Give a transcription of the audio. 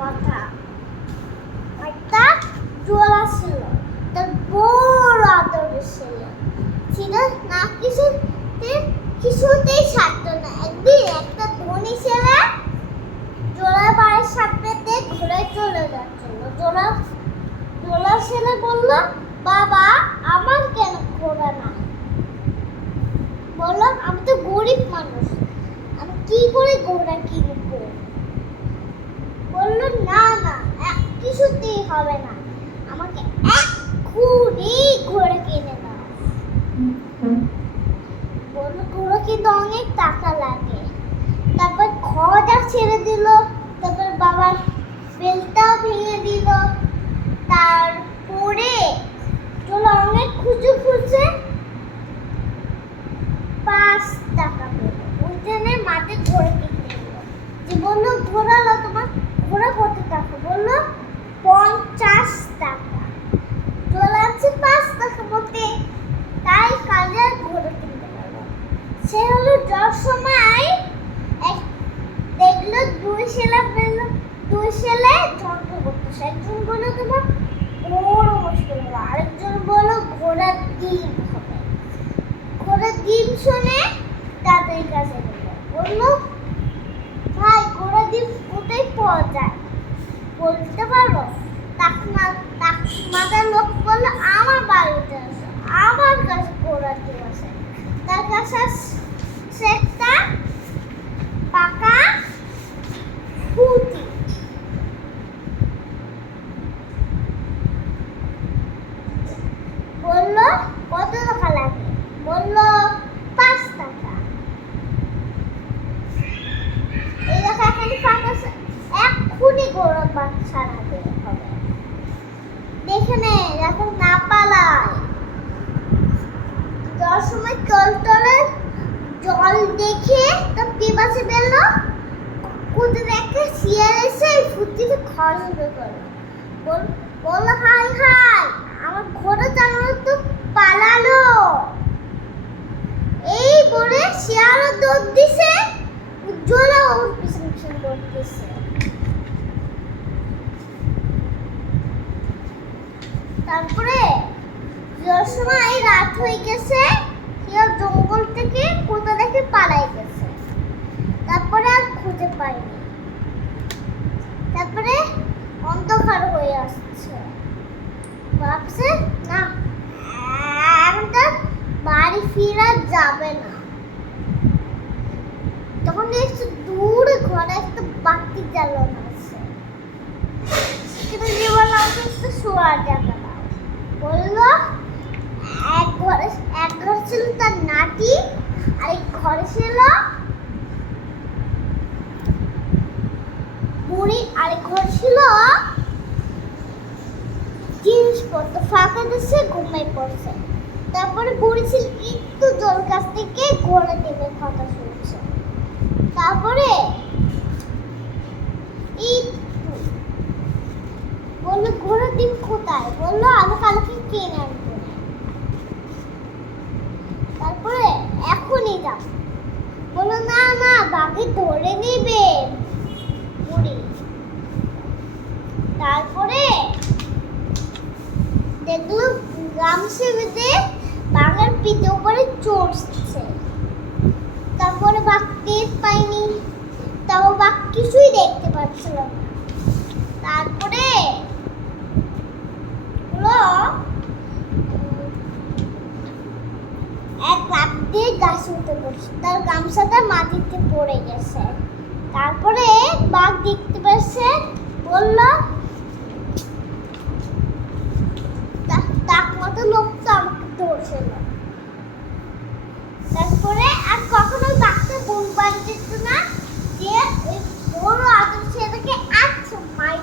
কথা। একটা জোলা ছিল, তার বড় আদরের ছেলে ছিল না, কিছুতেই ছাড়তো না। একদিন একটা ধনী ছেলে জোলার বাড়ির সামনে দিয়ে ঘুরে চলে যাচ্ছিল। জোলা ছেলে বলল, বাবা আমার কেন ঘোড়া না? বলল, আমি তো গরিব মানুষ, আমি কি করে ঘোড়া কিনবো? বলল, না না, কিছুতেই হবে না, আমাকে এক্ষুনি ঘোড়া কিনে দাও। বলল, ঘোড়া কিনতে অনেক টাকা লাগে। তারপর খড়টা ছেড়ে দিল, তারপর বাবার বেলটাও ভেঙে দিল। তারপরে চলো অনেক খুঁজে 5 টাকা পেল। ওইখানে মাঠে ঘোড়া কিনতে দিল। যে বললো, ঘোড়ালো তোমার ঘোড়া কত টাকা? বললো 50 টাকা। চলে আসছে 5 টাকা মতে, তাই কাজে ঘোড়া কিনতে পারলো। সে হলো যাওয়ার সময় দেখলো দুই ছেলে ঝগড়া করতেছে। একজন বললো, তোমার বড় মুশকিল হলো, আরেকজন বললো ঘোড়ার ডিম হবে। ঘোড়ার ডিম শুনে তাদের কাছে বললো, ভাই ঘোড়ার ডিম কোথায় পাওয়া যায় বলতে পারো? মাথার লোক বললো, আমার বাড়িতে আছে, আমার কাছে ঘোড়ার ডিম আছে। তার কাছে একটা পাকা খুঁটি। বললো, কত টাকা লাগে? বললো 5 টাকা। এই দেখো এখানে ফাঁকা আছে, এক্ষুনি ঘোড়া বাচ্চা হবে। দেখে নে, এখন না পালায়। যাওয়ার সময় টলটলে জল দেখে তো পিপাসে বেরলো, কুদে দেখে শিয়াল এসে ফুটিতে খাওয়া শুরু করলো। বললো, হাই হাই, আমার ঘোড়া চালানো তো পালালো। এই বলে শিয়ালও দৌড় দিছে, উজ্জ্বলা ওর পিছন পিছন দৌড়তেছে। তারপরে যাওয়ার সময় রাত হয়ে গেছে, শিয়াল জঙ্গল থেকে কোথা দেখে পালাই গেছে। তারপরে আর খুঁজে পাইনি। তারপরে অন্ধকার হয়ে আসছে, ভাবছে না এখন তার বাড়ি ফিরা যাবে না। তখন দেখছি দূরে ঘরে একটা বাতি জ্বালানো আছে। কিন্তু জীবন আমাকে একটু শোয়ার জায়গা দাও। বললো, এক ঘর ছিল তার নাতি, আর এক ঘরে ছিল বুড়ি, আরেক ঘর ছিল জিনিসপত্র। ফাঁকা দিচ্ছে, ঘুমাই পড়ছে। তারপরে বুড়ি ছিল একটু জল কাছ থেকে ঘোড়া ডিমের কথা শুনছে। তারপরে বললো, ঘোড়া ডিম কোথায়? বললো, আমি কালকে কিনে আনবো। তারপরে এখনই যাও। বললো, না না, বাঘে ধরে নেবে বুড়ি। তারপরে দেখলো গ্রাম সেবেতে বাঘের পিঠে উপরে চড়ছে। তারপরে বাঘ টের পায়নি, তাও বাঘ কিছুই দেখতে পাচ্ছিল না। তারপরে এক লাফ দিয়ে গাছে উঠে পড়ছে, তার গামছাটা মাটিতে পড়ে গেছে। তারপরে বাঘ দেখতে পাচ্ছে, বলল, তাক মতো লোক তো আমাকে ধরছিল। তারপরে আর কখনো বাঘটা বুক বাঁধ দিত না, যে ওই বড় আদর ছেলেকে আচ্ছা মাই